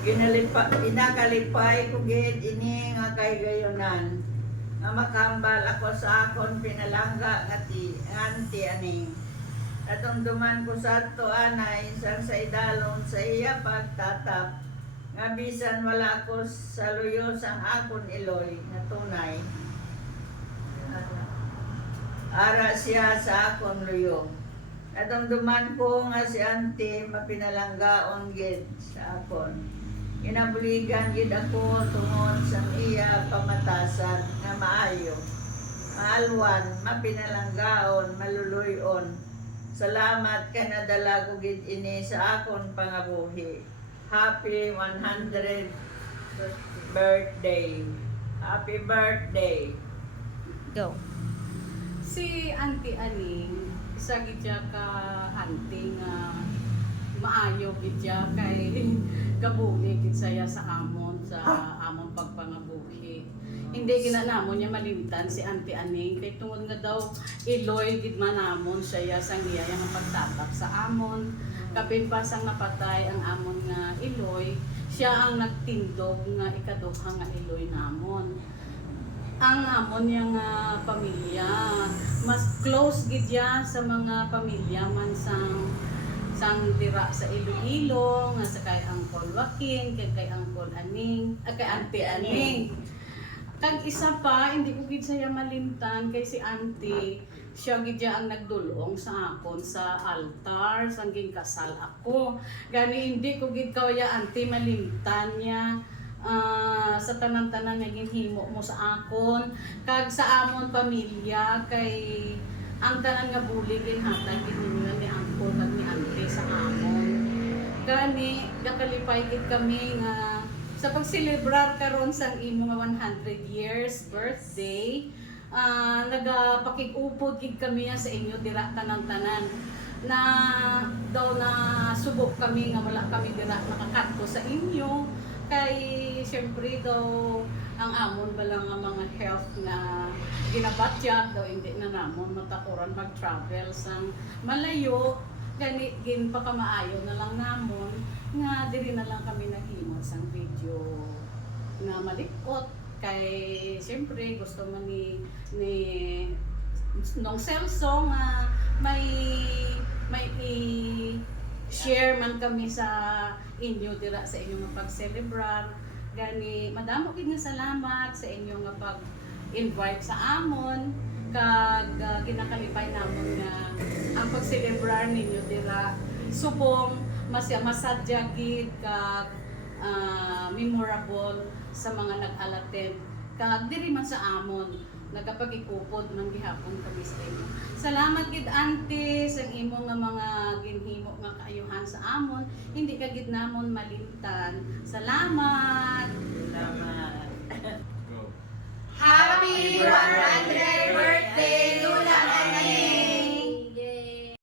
Inakalipay ko gid ini nga kay gayonan. Nga makambal ako sa akon pinalangga nga anti aning. Atong duman ko sa ato anay isang sa idalon sa iya pagtatap. Nga bisan wala ako sa luyos ang akon iloy nga tunay. Ara siya sa akon luyong. Atong duman ko nga si auntie mapinalanggaon gid sa akon. Inabuligan gid ako tungod sa iya pamatasan nga maayo. Maalwan, mapinalanggaon, maluluyon. Salamat kay nadala ko gid ini sa akon pangabuhi. Happy 100th birthday. Happy birthday. Go. Si Auntie Aning, isa gidya ka auntie nga maayo gidya kay gabuhi gid saya sa amon pagpangabuhi. Hindi ginanamon niya malimtan si Auntie Aning kay tungod nga daw iloy gid manamon siya sa niyaya nga pagtatap sa amon. Kapin pa sang napatay ang amon nga iloy, siya ang nagtindog nga ikaduha nga iloy namon. Ang amon yang pamilya mas close gid ya sa mga pamilya man sang dira sa Iloilo nga sa kay Uncle Joaquin, kay Uncle Aning, kay Auntie Aning. Kag isa pa hindi ko gid saya malimtan kay si Auntie, siya gid ang nagdulong sa akon sa altar sangging kasal ako. Gani hindi ko gid kaya Auntie malimtan niya. Sa tanan-tanan nga ginhimo mo sa akon kag sa amon pamilya kay ang tanan nga buli ginhatag gid ninyo ni Uncle kag ni Auntie sa amon. Gani gakalipay gid kami nga sa pagselebrar karon sang imo nga 100 years birthday. Nagapakig-upod gid kami sa inyo dira tanan-tanan na daw na subok kami nga wala kami dira nakakadto sa inyo. Kay siyempre daw ang amon ba lang ang mga health na ginabatyak daw hindi na namon matakuran mag-travel sang malayo gani gin pa kamaayo na lang namon nga diri na lang kami naghimo sang video na malikot kay siyempre gusto man ni nung Celso nga may share man kami sa inyo dira sa inyong pag-celebrar. Gani madamo gid nga salamat sa inyong nga pag-invite sa amon kag ginakalipay namon nga ang pag-celebrar ninyo dira subong masadya gid kag memorable sa mga nag-alattend kag diri man sa amon nagapag-ikupod man gihapon kami sa inyo. Salamat gid Auntie sa imo nga mga ginhimo nga kaayuhan sa amon. Hindi ka gid namon malimtan. Salamat. Salamat.